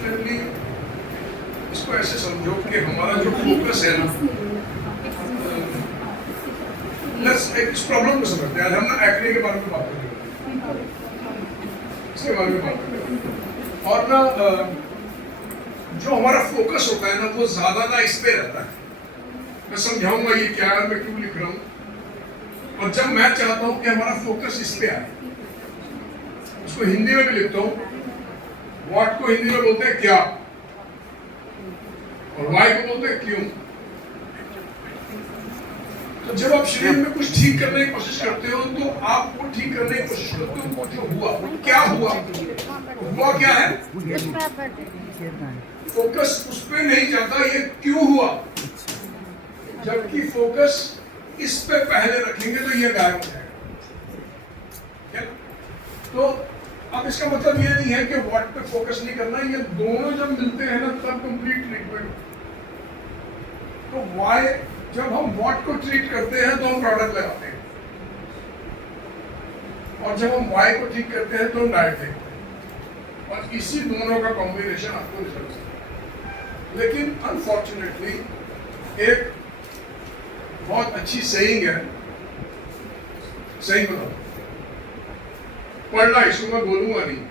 Unfortunately इसको ऐसे समझो कि हमारा जो फोकस है ना, इस प्रॉब्लम को समझते हैं। आज हम ना एक्ने के बारे में बात करेंगे, इसके बारे में बात करेंगे। और ना जो हमारा फोकस होता है ना, वो ज्यादा ना इस पे रहता है। मैं समझाऊंगा ये क्या है, मैं क्यों लिख रहा हूँ। और जब मैं चाहता हूँ कि हमारा फोकस इस पे आए, उसको हिंदी में भी लिखता हूँ। व्हाट को हिंदी में बोलते हैं क्या, और वाई को बोलते हैं क्यों। तो जब आप शरीर में कुछ ठीक करने की कोशिश करते हो, तो आप वो ठीक करने की कोशिश करते हो, वो जो हुआ वो क्या हुआ, हुआ क्या है। फोकस उस पे नहीं जाता ये क्यों हुआ, जबकि फोकस इस पे पहले रखेंगे तो ये गायब हो जाएगा। तो अब इसका मतलब ये नहीं है कि व्हाट पे फोकस नहीं करना, ये दोनों जब मिलते हैं ना तब कंप्लीट ट्रीटमेंट। तो वाई, जब हम व्हाट को ट्रीट करते हैं तो हम प्रोडक्ट लगाते हैं, और जब हम वाई को ठीक करते हैं तो हम डाइट देखते हैं, और इसी दोनों का कॉम्बिनेशन आपको रिजल्ट देता है। लेकिन अनफॉर्चुनेटली एक बहुत अच्छी सेइंग है, सही बताओ, पढ़ना इसको मैं बोलूंगा नहीं,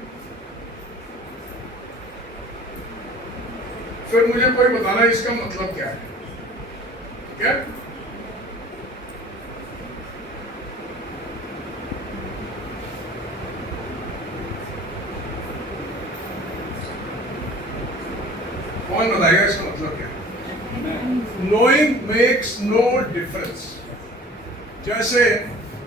फिर मुझे कोई बताना इसका मतलब क्या है। क्या कौन बताएगा इसका मतलब क्या है। Knowing makes no difference. जैसे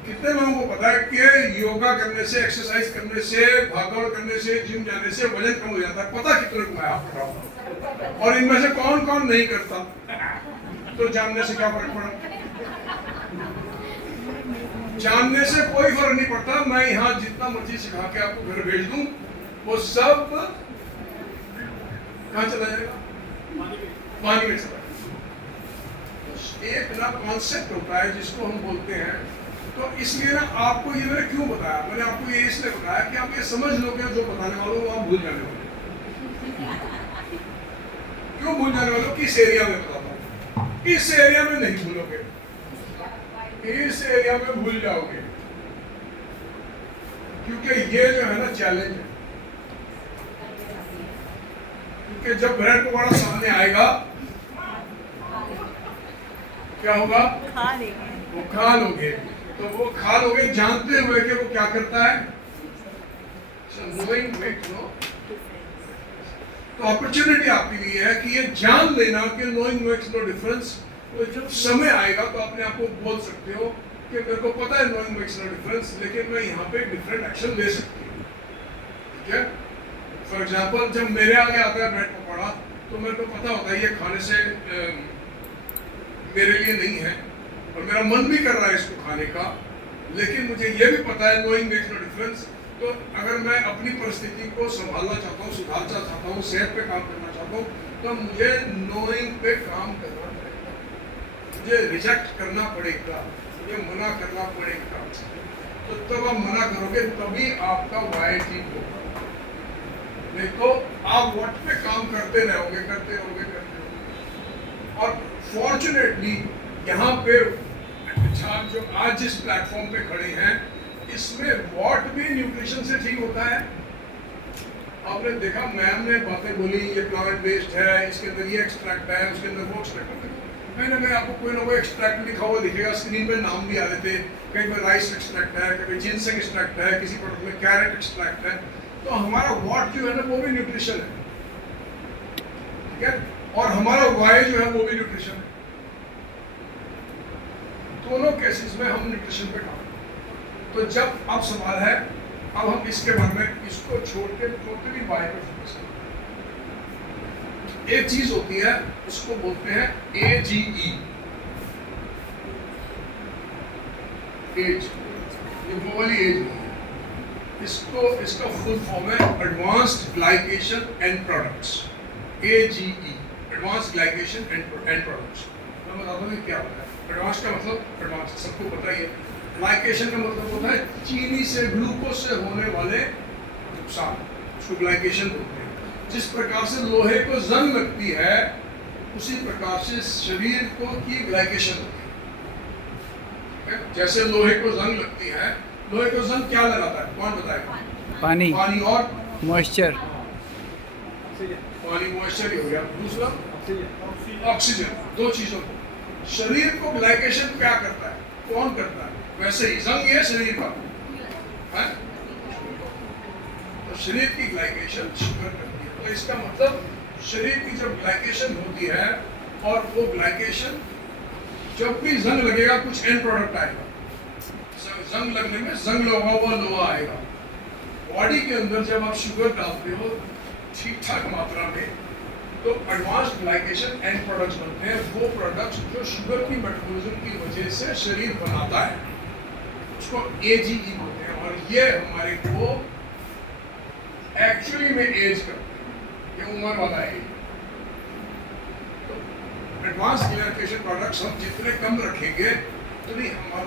कितने लोगों को पता है कि योगा करने से, एक्सरसाइज करने से, भागदौड़ करने से, जिम जाने से वजन कम हो जाता है। पता कितने को मैं आपको बताऊं, और इनमें से कौन कौन नहीं करता, तो जानने से क्या फर्क पड़ा। जानने से कोई फर्क नहीं पड़ता। मैं यहाँ जितना मर्जी सिखा के आपको घर भेज दूं, वो सब कहाँ चला जाएगा, पानी में चला जाएगा। एक ना कॉन्सेप्ट होता है जिसको हम बोलते हैं। तो इसलिए ना आपको ये मैंने क्यों बताया, मैंने आपको ये इसलिए बताया कि आप ये समझ लोगे जो बताने वालों को आप भूल जाने वाले। क्यों भूल जाने वालों, किस एरिया में बताता हूँ, इस एरिया में नहीं भूलोगे, इस एरिया में भूल जाओगे, क्योंकि ये जो है ना चैलेंज है। क्योंकि जब ब्रेड पकौड़ा सामने आएगा क्या होगा, वो खा लोगे। तो वो खा लोगे जानते हुए कि वो क्या करता है। तो अपॉर्चुनिटी आपके लिए है कि ये जान लेना कि नोइंग मेक्स नो डिफरेंस। तो जब समय आएगा तो अपने आप को बोल सकते हो कि मेरे को पता है नोइंग मेक्स नो डिफरेंस, लेकिन मैं यहाँ पे डिफरेंट एक्शन ले सकती हूँ। ठीक है, फॉर एग्जाम्पल जब मेरे आगे आता है ब्रेड पकौड़ा, तो मेरे को पता होता है ये खाने से मेरे लिए नहीं है, और मेरा मन भी कर रहा है इसको खाने का, लेकिन मुझे ये भी पता है नोइंग मेक्स नो डिफरेंस। तो अगर मैं अपनी परिस्थिति को संभालना चाहता हूँ, सुधारना चाहता हूँ, सेहत पे काम करना चाहता हूँ, तो मुझे नोइंग पे काम करना पड़ेगा, मुझे रिजेक्ट करना पड़ेगा, मुझे मना करना पड़ेगा। तो तब आप मना करोगे तभी आपका वाई ठीक होगा, नहीं तो आप व्हाट पे काम करते रहोगे, करते रहोगे, करते रहोगे। और फॉर्चुनेटली यहाँ पे जो आज जिस प्लेटफॉर्म पे खड़े हैं, इसमें व्हाट भी न्यूट्रिशन से ठीक होता है। आपने देखा मैम ने बातें बोली, ये प्लांट बेस्ड है, इसके अंदर ये एक्सट्रैक्ट है, उसके अंदर वो एक्सट्रैक्ट है। मैंने कहा आपको कोई ना कोई एक्सट्रैक्ट लिखा हुआ दिखेगा, स्क्रीन पे नाम भी आ रहे थे, कहीं पर राइस एक्सट्रैक्ट है, कहीं जिनसेंग एक्सट्रैक्ट है, किसी प्रोडक्ट में कैरेट एक्सट्रैक्ट है। तो हमारा व्हाट जो है ना वो भी न्यूट्रिशन है, ठीक है, और हमारा वाई जो है वो भी न्यूट्रिशन है। दोनों केसेस में हम न्यूट्रिशन पे काम। तो जब अब सवाल है, अब हम इसके बारे में, इसको छोड़ के टोटली वाई पे फोकस करें। एक चीज होती है उसको बोलते हैं AGE, एज, ये वो वाली एज नहीं है। इसका फुल फॉर्म है advanced glycation end products, AGE, advanced glycation end products. मैं बताता हूँ क्या होता है। एडवांस का मतलब, एडवांस सबको पता ही है। ग्लाइकेशन का मतलब होता है चीनी से, ग्लूकोज से होने वाले नुकसान, उसको ग्लाइकेशन बोलते हैं। जिस प्रकार से लोहे को जंग लगती है, उसी प्रकार से शरीर को की ग्लाइकेशन होती है। जैसे लोहे को जंग लगती है, लोहे को जंग क्या लगाता है, कौन बताएगा? पानी पानी और मॉइस्चर। पानी मॉइस्चर ही हो गया। दूसरा ऑक्सीजन। दो चीजों को, शरीर को ग्लाइकेशन क्या करता है, कौन करता है? वैसे ही जंग है शरीर का है? तो शरीर की ग्लाइकेशन शुगर करती है। तो इसका मतलब शरीर की जब ग्लाइकेशन होती है, और वो ग्लाइकेशन जब भी जंग लगेगा कुछ एंड प्रोडक्ट आएगा। जंग लगने में जंग लगा हुआ लोहा आएगा। बॉडी के अंदर जब आप शुगर डालते हो ठीक ठाक मात्रा में, तो एडवांस ग्लाइकेशन एंड प्रोडक्ट्स बनते हैं। वो प्रोडक्ट्स जो शुगर की मेटाबॉलिज्म की वजह से शरीर बनाता है, उसको AGE बोलते हैं। और ये हमारे को एक्चुअली में एज करते हैं, ये उम्र वाला है। तो एडवांस ग्लाइकेशन प्रोडक्ट्स हम जितने कम रखेंगे उतनी हम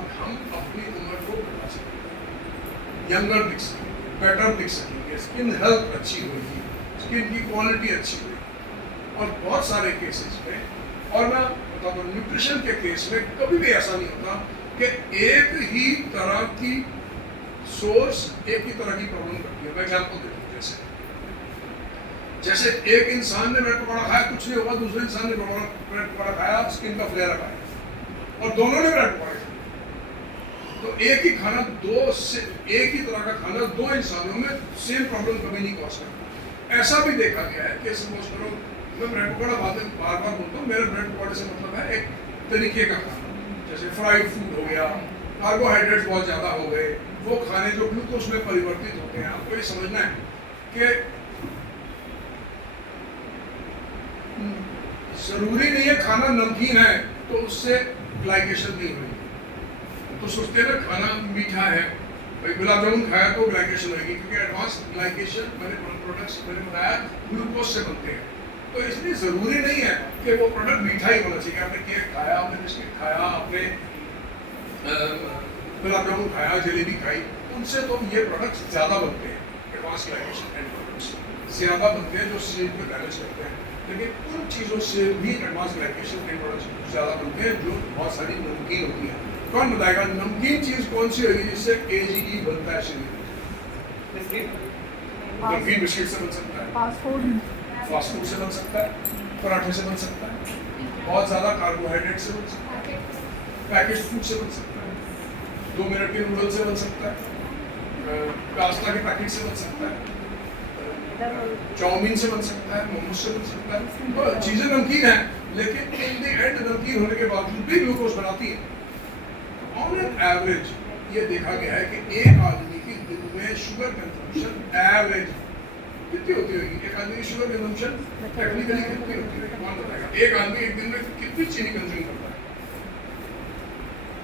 अपनी उम्र को बढ़ा सकेंगे, यंगर दिख सकेंगे, बेटर दिख सकेंगे, स्किन हेल्थ अच्छी होगी, स्किन की क्वालिटी अच्छी होगी। और बहुत सारे केसेस में, और मैं बताता हूँ न्यूट्रिशन के केस में कभी भी ऐसा नहीं होता कि एक ही तरह की सोर्स एक ही तरह की प्रॉब्लम करती है। मैं एग्जाम्पल देता हूँ, जैसे एक इंसान ने ब्रेड पकौड़ा खाया, कुछ नहीं हुआ, दूसरे इंसान ने ब्रेड पकौड़ा खाया, स्किन का फ्लेयर आया, और दोनों ने ब्रेड पकौड़े खाए। तो एक ही खाना, एक ही तरह का खाना दो इंसानों में सेम प्रॉब्लम कभी नहीं कॉज करता। ऐसा भी देखा गया है कि सपोज करो, मैं ब्रेड पकौड़ा बार बार बोलता हूँ, मेरे ब्रेड पकौड़े से मतलब है एक तरीके का खाना, जैसे फ्राइड फूड हो गया, कार्बोहाइड्रेट्स बहुत ज़्यादा हो गए, वो खाने जो ग्लूकोज में परिवर्तित होते हैं। आपको ये समझना है कि जरूरी नहीं है खाना नमकीन है तो उससे ग्लाइकेशन नहीं होगी। तो सोचते हैं ना खाना मीठा है, भाई गुलाब जामुन खाया तो ग्लाइकेशन होगी, क्योंकि एडवांस ग्लाइकेशन प्रोडक्ट्स मैंने बताया ग्लूकोज से बनते हैं। तो इसलिए ज़रूरी नहीं है कि वो प्रोडक्ट मीठा ही होना चाहिए। आपने केक खाया, आपने बिस्किट खाया, आपने गुलाब जामुन खाया, जलेबी खाई, उनसे तो ये प्रोडक्ट्स ज़्यादा बनते हैं, एडवांस ग्लाइकेशन एंड प्रोडक्ट्स ज़्यादा बनते हैं जो शरीर को डैमेज करते हैं। लेकिन उन चीज़ों से भी एडवांस ग्लाइकेशन एंड प्रोडक्ट्स ज़्यादा बनते हैं जो बहुत सारी नमकीन होती है। कौन बताएगा नमकीन चीज़ कौन सी होगी जिससे AGE बनता है शरीर में? नमकीन बिस्किट से बन सकता है, फास्ट फूड से बन सकता है, पराठे से बन सकता है, बहुत ज़्यादा कार्बोहाइड्रेट से बन सकता है, पैकेज फूड से बन सकता है, 2 मिनट के नूडल से बन सकता है, पास्ता के पैकेट से बन सकता है, चाउमीन से बन सकता है, मोमोज से बन सकता है। तो चीज़ें नमकीन हैं, लेकिन इन द एंड नमकीन होने के बावजूद भी ग्लूकोज बनाती है। ऑन एन एवरेज ये देखा गया है कि एक आदमी की दिन में शुगर कंजम्पशन एवरेज कितनी होती होगी? एक आदमी की शुगर कंजम्पशन टेक्निकली कितनी होती है, कौन बताएगा? एक आदमी एक दिन में कितनी चीनी कंज्यूम करता है?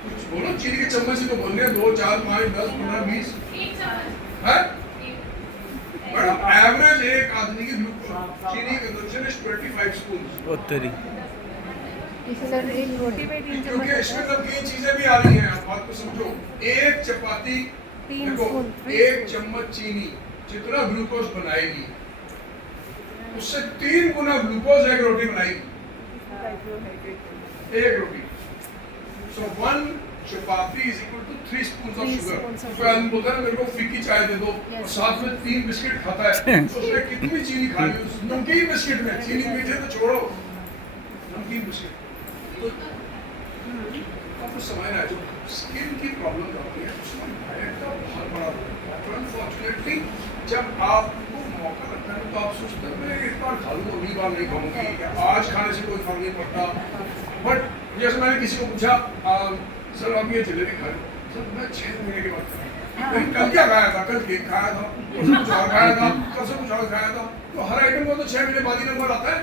कुछ बोलो, चीनी के चम्मच ही तो बोल रहे हैं, 2, 4, 5, 10, 15, 20 है। मैडम एवरेज एक आदमी की चीनी कंजम्पशन इज 25 स्पून। उत्तरी सर एक रोटी पे 3 चम्मच, क्योंकि इसमें नमकीन चीजें भी आ रही हैं, आप बात को समझो। एक चपाती, 3 देखो स्पून, 1 चम्मच चीनी जितना ग्लूकोज बनाएगी, उससे 3 गुना ग्लूकोज एक रोटी बनाएगी, एक रोटी। So 1 chapati is equal to 3 spoon of sugar. कोई आदमी बोलता है मेरे को फीकी चाय दे दो, और साथ में 3 बिस्किट खाता है, तो उसने कितनी चीनी खा ली उस नमकीन बिस्किट में? चीनी मीठे तो छोड़ो, नमकीन बिस्किट। तो आपको समझ आया जो स्किन की प्रॉब्लम होती है उसमें डाइट का बहुत बड़ा रोल है। अनफॉर्चुनेटली जब आपको मौका लगता है तो आप सोचते हैं मैं एक बार खा लूँ, अगली बार नहीं खाऊंगी, या आज खाने से कोई फर्क नहीं पड़ता। बट जैसे मैंने किसी को पूछा, सर आप ये जलेबी खा लो, सर मैं 6 महीने के बाद खाया, कल क्या खाया था? कल केक खाया था, कुछ और खाया था, कल से कुछ और खाया था। तो हर आइटम को तो 6 महीने बाद ही नंबर आता है,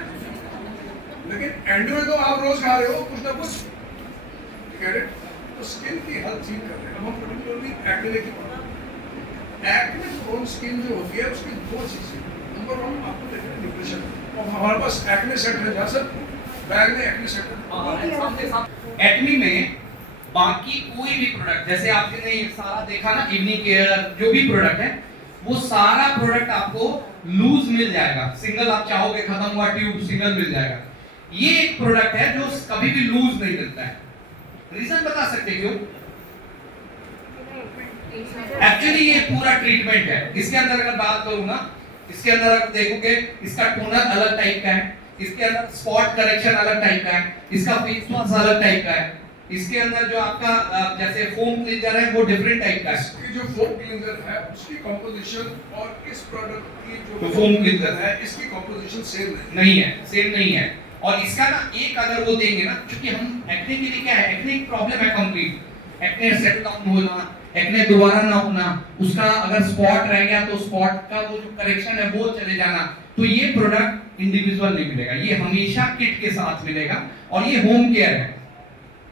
लेकिन एंड में तो आप रोज खा रहे हो कुछ ना कुछ। तो स्किन की हेल्थ ठीक कर रहे हैं। हम पर्टिकुलरली एक्ने की बात, एक्ने प्रोन स्किन जो होती है उसकी 2 चीजें। नंबर 1 आपको देखना न्यूट्रिशन, और हमारे पास एक्ने सेट है, जहाँ सर बैग में एक्ने सेट है। एक्ने में बाकी कोई भी प्रोडक्ट, जैसे आपने ये सारा देखा ना, इवनिंग केयर जो भी प्रोडक्ट है, वो सारा प्रोडक्ट आपको लूज मिल जाएगा, सिंगल आप चाहोगे खत्म हुआ ट्यूब सिंगल मिल जाएगा। ये एक प्रोडक्ट है जो कभी भी लूज नहीं मिलता है। रीजन बता सकते क्यों? एक्चुअली ये पूरा ट्रीटमेंट है। इसके अंदर अगर बात करूं ना, इसके अंदर अगर देखोगे इसका टोनर अलग टाइप का है, इसके अंदर स्पॉट करेक्शन अलग टाइप का है, इसका फेस मास्क अलग टाइप का है, इसके अंदर जो आपका जैसे फोम क्लींजर है वो डिफरेंट टाइप का है। इसकी जो फोम क्लींजर है उसकी कंपोजिशन और इस प्रोडक्ट की जो फोम क्लींजर है इसकी कंपोजिशन सेम नहीं है, सेम नहीं है। और इसका ना एक अगर वो देंगे ना, क्योंकि हम एक्ने के लिए क्या है, एक्ने एक प्रॉब्लम है कंप्लीट, एक्ने सेटल डाउन होना, एक्ने दोबारा ना होना, उसका अगर स्पॉट रह गया तो स्पॉट का वो जो करेक्शन है वो चले जाना। तो ये प्रोडक्ट इंडिविजुअल नहीं मिलेगा, ये हमेशा किट के साथ मिलेगा और ये होम केयर है।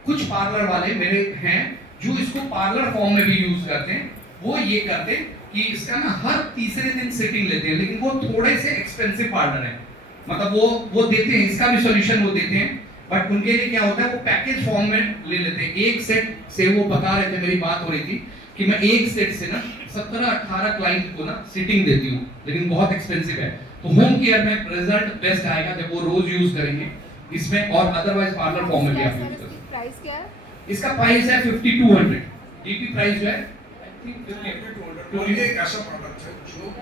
कुछ पार्लर वाले मेरे हैं जो इसको पार्लर फॉर्म में भी यूज करते हैं, वो ये करते हैं कि इसका ना हर तीसरे दिन सेटिंग लेते हैं, लेकिन वो थोड़े से एक्सपेंसिव पार्लर है, मतलब वो देते हैं, इसका भी सॉल्यूशन वो देते हैं, बट उनके लिए क्या होता है वो पैकेज फॉर्म में ले लेते हैं। एक सेट से वो बता रहे थे, मेरी बात हो रही थी कि मैं एक सेट से ना 17-18 क्लाइंट को ना सिटिंग देती हूँ, लेकिन बहुत एक्सपेंसिव है। तो होम केयर में रिजल्ट बेस्ट आएगा जब वो रोज यूज करेंगे इसमें, और अदरवाइज पार्लर फॉर्म में भी आप यूज करेंगे। प्राइस क्या है? इसका प्राइस है 5200, डीपी प्राइस जो है आई थिंक 5200। तो ये एक ऐसा प्रोडक्ट है जो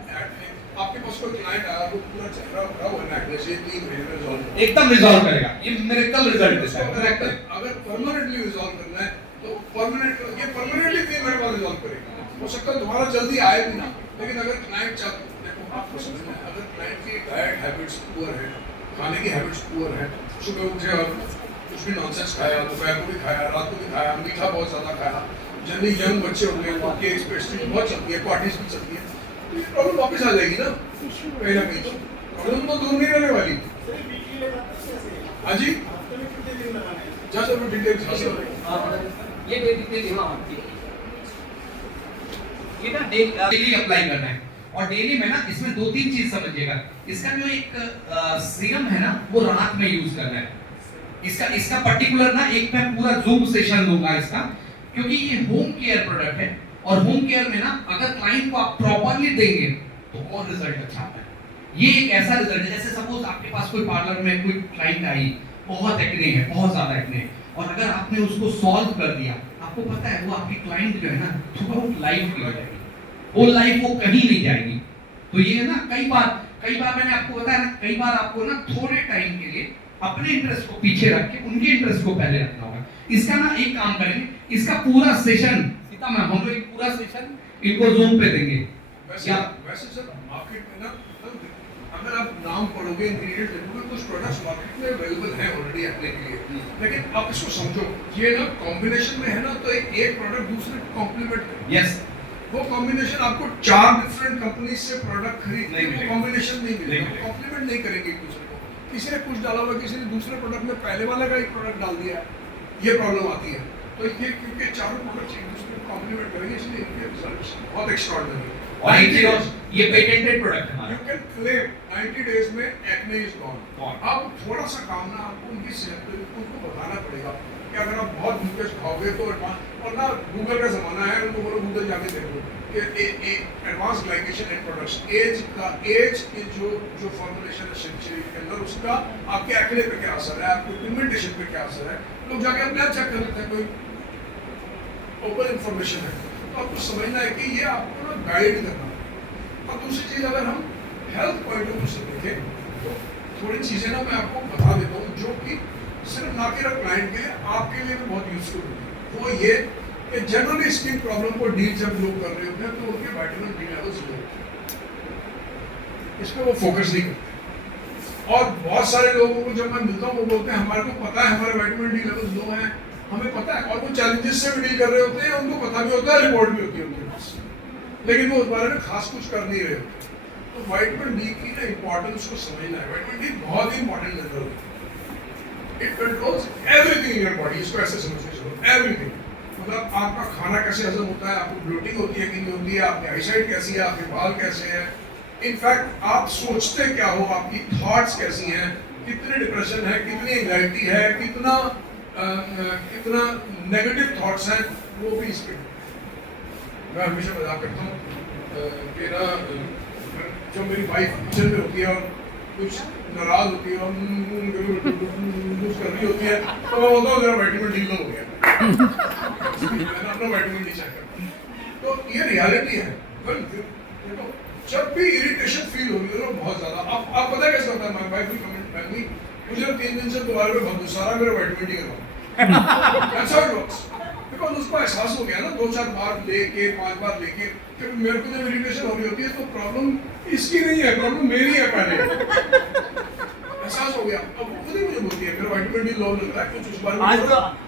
आपके पास कोई क्लाइंट आया वो पूरा चेहरा भरा हुआ है जैसे 3 महीने में रिजॉल्व एकदम रिजॉल्व करेगा, ये मिरेकल रिजल्ट है। अगर परमानेंटली रिजॉल्व करना है तो ये परमानेंटली 3 महीने बाद रिजॉल्व करेगा। हो सकता है दोबारा जल्दी आए भी ना, लेकिन अगर क्लाइंट देखो आपको समझना है, अगर क्लाइंट की डाइट हैबिट्स पुअर है, खाने की हैबिट्स पुअर है, सुबह उठे और कुछ भी नॉनसेंस खाया, दोपहर को भी खाया, रात को भी खाया, मीठा बहुत ज़्यादा खाया, जनरली यंग बच्चे होंगे तो केक्स पेस्ट्री बहुत चलती है, पार्टीज भी चलती है, तो ये प्रॉब्लम वापस आ जाएगी ना कहीं ना कहीं। तो प्रॉब्लम तो दूर नहीं रहने वाली। हाँ जी, जैसे वो डिटेल्स ये दे दीजिए, हाँ ये ना डेली अप्लाई करना है, और डेली में ना इसमें 2-3 चीज समझिएगा। इसका जो एक सीरम है ना वो रात में यूज करना है। इसका पर्टिकुलर ना एक मैं पूरा जूम सेशन दूंगा इसका, क्योंकि ये होम केयर प्रोडक्ट है, और होम केयर में ना अगर क्लाइंट को आप प्रॉपर्ली देंगे तो और रिजल्ट अच्छा आता है। ये एक ऐसा रिजल्ट है, जैसे सपोज आपके पास कोई पार्लर में कोई क्लाइंट आई, बहुत एक्ने है, बहुत ज्यादा एक्ने है, और अगर आपने उसको सॉल्व कर दिया, आपको पता है वो आपकी क्लाइंट जो है ना थ्रू आउट लाइफ की हो जाएगी, वो लाइफ वो कहीं नहीं जाएगी। तो ये ना कई बार मैंने आपको बताया ना, कई बार आपको ना थोड़े टाइम के लिए अपने इंटरेस्ट को पीछे रख के उनके इंटरेस्ट को पहले रखना होगा। इसका ना एक काम करेंगे, इसका पूरा सेशन सीता मैम हम लोग पूरा सेशन इनको जूम पे देंगे। वैसे सर मार्केट में ना अगर आप नाम पढ़ोगे, इंग्रेडिएंट देखोगे, कुछ प्रोडक्ट्स मार्केट में अवेलेबल हैं ऑलरेडी अपने के लिए, लेकिन आप इसको समझो, ये ना कॉम्बिनेशन में है ना, तो एक प्रोडक्ट दूसरे को कॉम्प्लीमेंट करे। यस, वो कॉम्बिनेशन आपको 4 डिफरेंट कंपनी से प्रोडक्ट खरीदने नहीं वो कॉम्बिनेशन नहीं मिलेगा, कॉम्प्लीमेंट नहीं करेंगे एक दूसरे को। किसी ने कुछ डाला हुआ, किसी ने दूसरे प्रोडक्ट में पहले वाले का एक प्रोडक्ट डाल दिया, ये प्रॉब्लम आती है। तो ये क्योंकि चारों प्रोडक्ट्स एक दूसरे को कॉम्प्लीमेंट करेंगे, इसलिए इनके रिजल्ट्स बहुत एक्स्ट्राऑर्डिनरी है। और एक चीज, ये पेटेंटेड प्रोडक्ट है यू कैन क्लेम 90 डेज में एक्ने इज गॉन। अब थोड़ा सा काम ना आपको उनकी सेहत पे उनको बताना पड़ेगा कि अगर आप बहुत ग्लूकोज खाओगे तो और ना गूगल का ज़माना है, उनको बोलो गूगल जाके देखो कि advance glycation end products AGE की जो फॉर्मुलेशन है शरीर के अंदर, उसका आपके एक्ने पे क्या असर है, आपके पिगमेंटेशन पे क्या असर है, लोग जाके अपने आप चेक कर लेते हैं, कोई ओपन इंफॉर्मेशन है। तो आपको समझना है कि ये आपको ना गाइड करना है। और दूसरी चीज़, अगर हम हेल्थ पॉइंट ऑफ व्यू से देखें तो थोड़ी चीज़ें ना मैं आपको बता देता हूँ जो कि सिर्फ ना केवल क्लाइंट के लिए, आपके लिए भी बहुत यूजफुल होगी। वो ये कि जनरली स्किन प्रॉब्लम को डील जब लोग कर रहे होते हैं तो उनके विटामिन डी लेवल्स लो होते हैं, इस पर वो फोकस नहीं करते। और बहुत सारे लोगों को जब मैं मिलता हूँ वो बोलते हैं हमारे को पता है हमारे विटामिन डी लेवल्स लो हैं, हमें पता है, और वो चैलेंजेस से भी डील कर रहे होते हैं, उनको पता भी होता है, रिपोर्ट भी होती है उनके पास, लेकिन वो उस बारे में खास कुछ कर नहीं रहे होते। तो विटामिन डी की ना इंपॉर्टेंस को समझना है। विटामिन डी बहुत ही इंपॉर्टेंट मिनरल है, it controls everything in your body. इसको ऐसे समझ चलो, एवरीथिंग, मतलब आपका खाना कैसे हजम होता है, आपको ब्लोटिंग होती है कि नहीं होती है, आपकी आईसाइट कैसी है, आपके बाल कैसे हैं, इनफैक्ट आप सोचते क्या हो, आपकी थॉट्स कैसी हैं, कितने डिप्रेशन है, कितनी एंजाइटी है, कितना नेगेटिव थॉट्स हैं, वो भी इस पे। मैं हमेशा मजाक करता हूँ कि ना जब मेरी वाइफ किचन में होती है और कुछ नाराज होती है और कुछ कर रही होती है तो मैं बोलता हूँ मेरा विटामिन डी लो हो गया मैंने अपना विटामिन डी चेक कर। तो ये रियलिटी है। देखो जब भी इरिटेशन फील हो रही है ना बहुत ज्यादा, आप पता कैसे होता है, माय वाइफ भी कमेंट करती मुझे 3 दिन से दोबारा में बहुत गुस्सा आ रहा है, मेरा विटामिन डी करवाओ। That's how it works. Because उसको एहसास हो गया ना 2-4 बार लेके 5 बार लेके कि मेरे को जब इरिटेशन हो रही होती है तो प्रॉब्लम इसकी नहीं है, प्रॉब्लम मेरी है पहले। एहसास हो गया, अब वो खुद ही मुझे बोलती है मेरा विटामिन डी लो लग रहा है कुछ उस बारे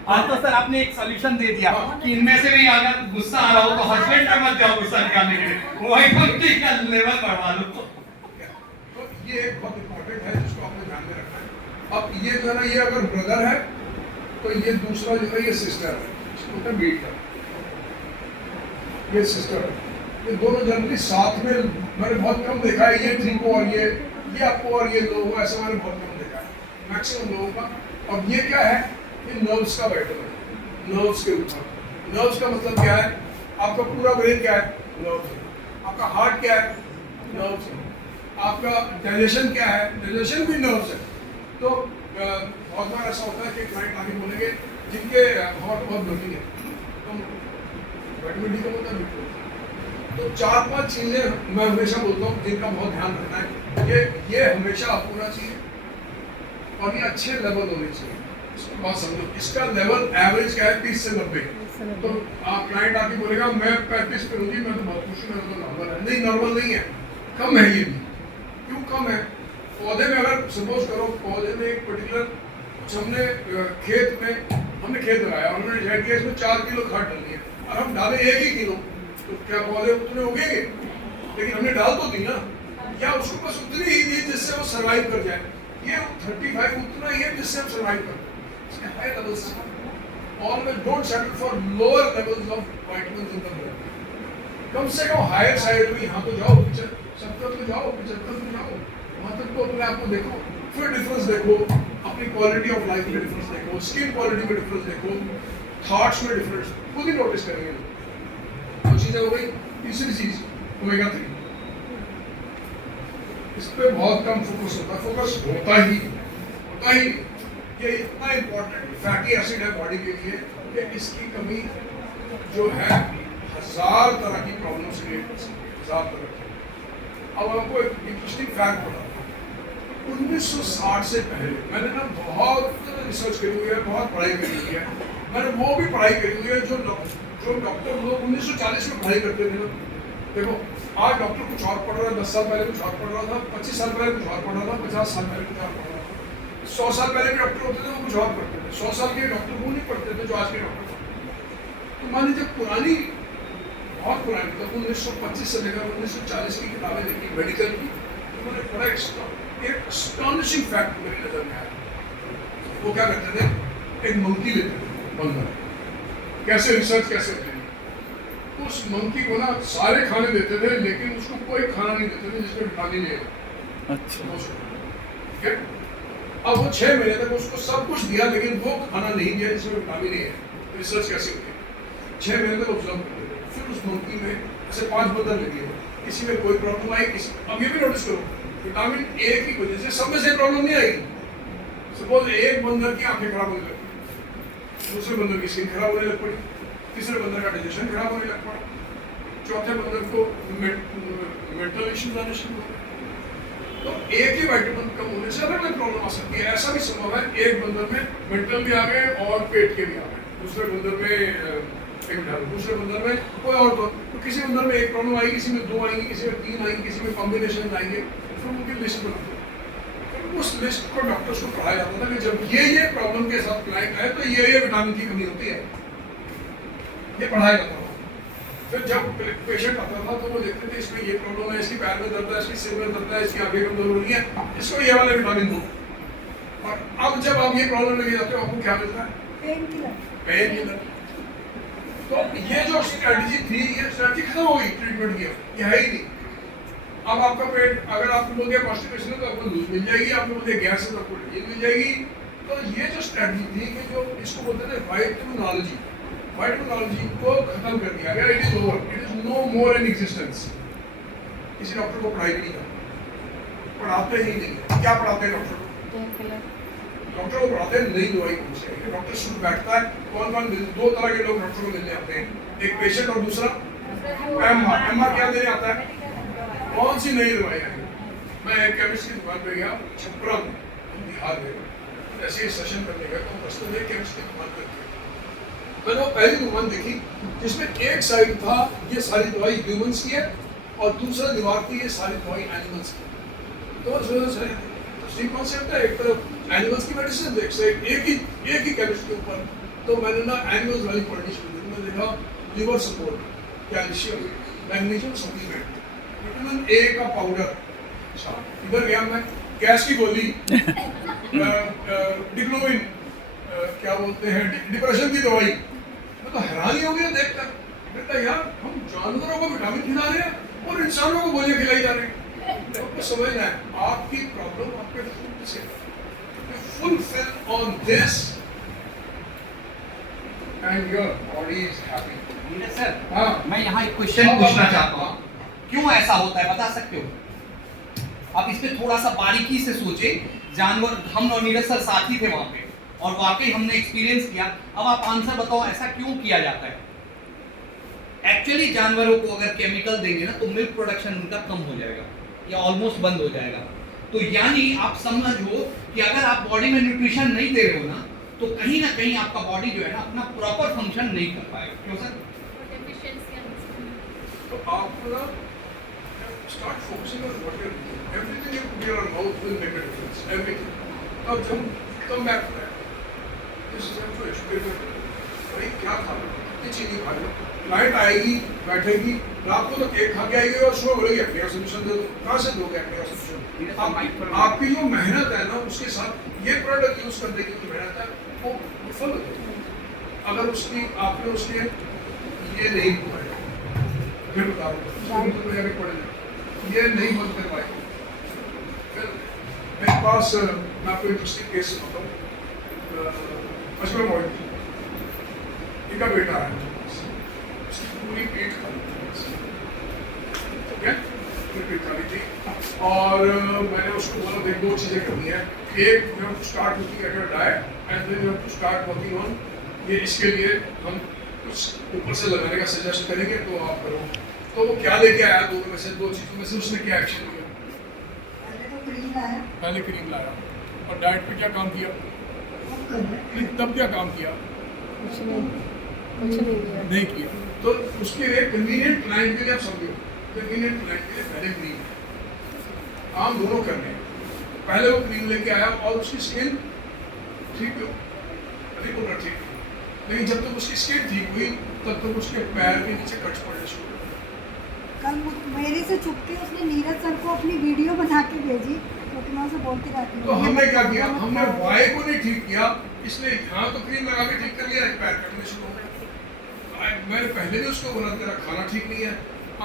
आज तो सर आपने एक सॉल्यूशन दे दिया हाँ। कि इनमें से भी अगर गुस्सा आ रहा हो तो हस्बैंड पे मत जाओ गुस्सा निकालने के लिए, वाइफ का लेवल बढ़वा लो। तो ये एक बहुत इंपॉर्टेंट है जिसको आपने ध्यान में रखना है। अब ये जो है ना, ये अगर ब्रदर है तो ये दूसरा जो है ये सिस्टर है, इसको होता है मीट, ये सिस्टर है। ये दोनों जनरली साथ में मैंने बहुत कम देखा है, ये थ्री को और ये आपको और ये लोगों को, ऐसा मैंने बहुत कम देखा है मैक्सिमम लोगों का। और ये क्या है, ये नर्व्स का बैटल है, नर्व्स के ऊपर। नर्व्स का मतलब क्या है, आपका पूरा ब्रेन क्या है, नर्व्स है। आपका हार्ट क्या है, नर्व्स है। आपका डाइजेशन क्या है, डाइजेशन भी नर्व्स है। तो बहुत बार ऐसा होता है कि क्लाइंट आगे बोलेंगे जिनके हार्ट बहुत बड़ी है तो विटामिन डी का मतलब बिल्कुल। तो 4-5 चीजें मैं हमेशा बोलता हूँ जिनका बहुत ध्यान रखना है। ये हमेशा आपको होना चाहिए और ये अच्छे लेवल होने चाहिए। इसको बात समझो, इसका लेवल एवरेज क्या है 30 से 90। तो आप क्लाइंट आके बोलेगा मैं 35 पे हूँ, मैं तो बहुत खुश हूँ, मैं तो नॉर्मल है। नहीं, नॉर्मल नहीं है, कम है ये भी। क्यों कम है? पौधे में अगर सपोज करो पौधे में एक पर्टिकुलर कुछ हमने खेत में हमने खेत लगाया, हमने डिसाइड किया इसमें 4 किलो खाद डालनी है और हम डाले 1 ही किलो, तो क्या पौधे उतने उगेंगे? लेकिन हमने डाल तो दी ना, या उसको बस उतनी ही दी जिससे वो सर्वाइव कर जाए। ये 35 उतना ही है जिससे हम सर्वाइव कर जाए। इसके high levels always don't settle for lower levels of vitamins in the blood. कम से कम हायर साइड में यहाँ तो जाओ, 70 तो जाओ, 75 तो जाओ, वहाँ तक तो अपने आप को देखो, फिर डिफरेंस देखो, अपनी क्वालिटी ऑफ लाइफ में डिफरेंस देखो, स्किन क्वालिटी में डिफरेंस देखो, थॉट्स में डिफरेंस खुद ही नोटिस करेंगे। वो चीज़ें हो गई। तीसरी चीज ओमेगा 3, इस पे बहुत कम फोकस होता है, फोकस होता ही नहीं। ये इतना इम्पोर्टेंट फैटी एसिड है बॉडी के लिए कि इसकी कमी जो है 1000 तरह की प्रॉब्लम्स क्रिएट कर सकती है, 1000 तरह की। अब आपको एक इंटरेस्टिंग फैक्ट बताता हूँ। 1960 से पहले मैंने ना बहुत रिसर्च करी हुई है, बहुत पढ़ाई करी हुई है। मैंने वो भी पढ़ाई करी हुई है जो डॉक्टर लोग 1940 में पढ़ाई करते थे ना। देखो आज डॉक्टर कुछ और पढ़ रहा है, 10 साल पहले कुछ और पढ़ रहा था, 25 साल पहले कुछ और पढ़ रहा था, 50 साल पहले कुछ और पढ़ रहा था। 100 साल पहले भी डॉक्टर होते थे वो कुछ और पढ़ते थे। 100 साल के डॉक्टर वो नहीं पढ़ते थे जो आज के डॉक्टर पढ़ते। तो मान लीजिए पुरानी, बहुत पुरानी, तो 1925 से लेकर 1940 की किताबें देखी मेडिकल की, तो मैंने बड़ा एक अस्टॉनिशिंग फैक्ट मेरी नजर में आया। वो क्या करते थे, एक मंकी लेते थे बंदर, कैसे रिसर्च कैसे थे, उस मंकी को ना सारे खाने देते थे लेकिन उसको कोई खाना नहीं देते थे जिसमें विटामिन ए हो। अच्छा, ठीक है। अब वो 6 महीने तक उसको सब कुछ दिया लेकिन वो खाना नहीं दिया जिसमें विटामिन ए है। रिसर्च कैसे होती है? 6 महीने तक ऑब्जर्व करते थे। फिर उस मंकी में ऐसे 5 बंदर लगे, किसी में कोई प्रॉब्लम आई, किसी, अब ये भी नोटिस करो विटामिन ए की वजह से सब में से प्रॉब्लम नहीं आएगी। सपोज एक बंदर की आंखें खराब होने लगी, दूसरे बंदर की स्किन खराब होने लग पड़ी, तीसरे बंदर का डाइजेशन खराब होने लग पड़ा, चौथे बंदर को मेंटल इश्यूज आने शुरू हो गए। तो एक ही विटामिन कम होने से अलग अलग प्रॉब्लम आ सकती है। ऐसा भी संभव है एक बंदर में मेंटल भी आ गए और पेट के भी आ गए, दूसरे बंदर में दूसरे बंदर में कोई और, तो किसी बंदर में एक प्रॉब्लम आएगी, किसी में 2 आएंगी, किसी में 3 आएंगी, किसी में कॉम्बिनेशन आएंगे। फिर उनकी लिस्ट बनाते हैं। उस लिस्ट को डॉक्टर्स को पढ़ाया जाता था कि जब ये प्रॉब्लम के साथ क्लाइंट है तो ये विटामिन की कमी होती है, ये पढ़ाया जाता था। फिर जब पेशेंट आता था तो वो देखते थे इसमें ये प्रॉब्लम है, इसकी पैर में दर्द है, इसकी सिर में दर्द है, इसकी आंखें कमजोर हो रही है, इसको ये वाले विटामिन दो। और अब जब आप ये प्रॉब्लम लेके जाते हो आपको क्या मिलता है? Pain killer. तो ये जो स्ट्रेटजी थी, ये स्ट्रेटजी खत्म हो गई ट्रीटमेंट की, ये है ही नहीं। अब आपका पेट, अगर आपको बोल दिया कॉन्स्टिपेशन है तो आपको लूज मिल जाएगी, आपको बोल दिया गैस है तो आपको ये मिल जाएगी। तो ये जो स्ट्रेटजी थी कि जो इसको बोलते थे वाइटामिनोलॉजी को खत्म कर दिया गया। It is over, it is no more in existence. किसी डॉक्टर को पढ़ाई भी नहीं करता। पढ़ाते ही नहीं है। क्या पढ़ाते हैं डॉक्टर को? Pain killer. डॉक्टर को पढ़ाते हैं नई दवाई कौन सी है। डॉक्टर शुरू बैठता है, कौन दो तरह के लोग डॉक्टर को मिलने आते हैं, एक पेशेंट और दूसरा एमआर क्या देने आता है, कौन सी नई दवाई आई। मैं एक केमिस्ट की दुकान पे गया, छपरा में, बिहार में, ऐसे ही सेशन करने गया तो रास्ते में केमिस्ट की दुकान पे मैंने वो पहली दुकान देखी जिसमें एक साइड था ये सारी दवाई ह्यूमंस की है और दूसरा दीवार थी ये सारी दवाई एनिमल्स की। तो सेम कॉन्सेप्ट है, एक तरफ एनिमल्स की मेडिसिन, एक ही केमिस्ट के ऊपर। तो मैंने ना एनिमल्स वाली पढ़नी शुरू की। मैंने देखा liver support, calcium, magnesium supplement, vitamin A का पाउडर। इधर गया मैं, गैस की गोली, डिक्लोविन, क्या बोलते हैं, डिप्रेशन की दवाई। मैं तो हैरान ही हो गया देखकर। कहता यार हम जानवरों को विटामिन खिला रहे हैं और इंसानों को गोलियां खिलाई जा रही हैं। आपको समझना है आपकी प्रॉब्लम आपके फूड से, fulfil on this and your body is happy. Neeraj sir, हाँ। मैं यहाँ एक क्वेश्चन पूछना चाहता हूँ, क्यों ऐसा होता है बता सकते हो? आप इस पे थोड़ा सा बारीकी से सोचे। जानवर, हम और नीरज सर साथी थे वहां पे और वाकई हमने एक्सपीरियंस किया। अब आप आंसर बताओ ऐसा क्यों किया जाता है? एक्चुअली जानवरों को अगर केमिकल देंगे ना तो मिल्क प्रोडक्शन उनका कम हो जाएगा या ऑलमोस्ट बंद हो जाएगा। तो यानी आप समझो कि अगर आप बॉडी में न्यूट्रिशन नहीं दे रहे हो ना तो कहीं ना कहीं आपका बॉडी जो है ना अपना प्रॉपर फंक्शन नहीं कर पाएगा। क्यों सर? तो आपको ना start focusing on what you're doing. Everything you put in your mouth will make a difference. Everything. अब जब come back to that. This is to educate you. भाई क्या खा लो? ये चीनी खा लो। क्लाइंट आएगी, बैठेगी, रात को तो केक खा के आएगी और सुबह बोलेगी अपने का सोल्यूशन दे दो। कहाँ से दोगे अपने का सोल्यूशन? आपकी जो मेहनत है ना उसके साथ ये प्रोडक्ट यूज करने की जो मेहनत है वो विफल हो जाएगी। अगर उसकी आपने उसके ये नहीं हुआ है, फिर बता दो ये नहीं बंद कर पाए। मेरे पास मैं आपको इंटरेस्टिंग केस बताऊँ। अजमल मोहित इनका बेटा है, उसकी पूरी पेट खाली थी, ठीक है, पूरी पेट खाली थी और मैंने उसको बोला देख दो चीज़ें करनी है। एक you have to start looking at your diet and then you have to start working on ये। इसके लिए हम कुछ ऊपर से लगाने का सजेस्ट करेंगे तो आप करो। तो वो क्या लेके आया दोनों में से, दो चीज़ों में से उसने क्या एक्शन लिया? पहले तो क्रीम लाया, पहले क्रीम लाया और डाइट पे क्या काम किया? तब क्या काम किया? कुछ नहीं दिया। नहीं किया। तो उसके लिए कन्वीनियंट क्लाइंट के लिए आप समझो, कन्वीनियंट क्लाइंट के लिए पहले क्रीम, काम दोनों करने। पहले वो क्रीम लेके आया और उसकी स्किन ठीक हो, अभी पूरा ठीक, लेकिन जब तक उसकी स्किन ठीक हुई तब तक उसके पैर के नीचे कट पड़ने शुरू। कल मेरे से छुपके उसने नीरज सर को अपनी वीडियो बना के भेजी, क्योंकि मैं उसे बोलती रहती हूँ। तो हमने क्या किया? हमने वाई को नहीं ठीक किया, इसलिए यहाँ तो क्रीम लगा के ठीक कर लिया, पैर कटने शुरू हो गए। मैंने पहले भी उसको बोला तेरा खाना ठीक नहीं है,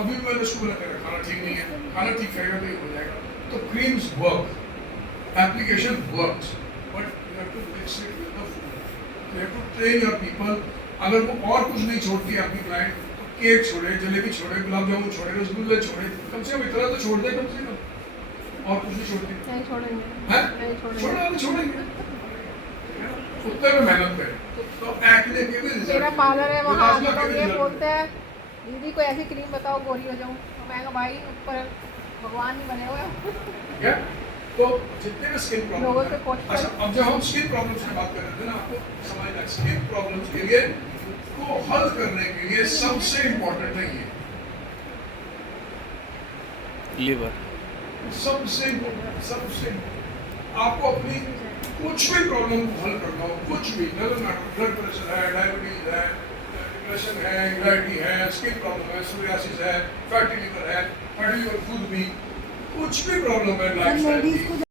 अभी भी मैंने उसको बोला तेरा खाना ठीक नहीं है, खाना ठीक करेगा तो ये हो जाएगा। तो creams work, application works, but you have to mix it with the food, you have to train your people. अगर वो और कुछ नहीं छोड़ती है अपनी क्लाइंट, केक छोड़े, जलेबी छोड़े, गुलाब जामुन छोड़े, रसगुल्ले छोड़े, कम से कम इतना तो छोड़ दे कम से कम, और कुछ नहीं छोड़ती। नहीं छोड़ेंगे, हैं? नहीं छोड़ेंगे। उतने में मेहनत करें तो एक्ने के भी रिजल्ट। मेरा पार्लर है वहाँ विलासला आके का तो भी ये रिजल्ट। बोलते हैं दीदी कोई ऐसी क्रीम बताओ गोरी हो जाऊँ। तो मैं कहा भाई ऊपर भगवान नहीं बने हुए हो। क्या? तो जितने भी स्किन लोगों प्रॉब्लम से है, पूछ अच्छा अब जब हम स्किन प्रॉब्लम्स की बात कर रहे थे ना, आपको समझना है स्किन प्रॉब्लम्स के लिए को हल करने के लिए सबसे इम्पोर्टेंट है ये लीवर। सबसे आपको अपनी कुछ भी प्रॉब्लम को हल करना हो, कुछ भी, ब्लड प्रेशर है, डायबिटीज है, डिप्रेशन है, एंग्जाइटी है, स्किन प्रॉब्लम है, सोरियासिस है, फैटी लिवर है, फैटी लिवर खुद भी, कुछ भी प्रॉब्लम है लाइफस्टाइल लेडीज की, को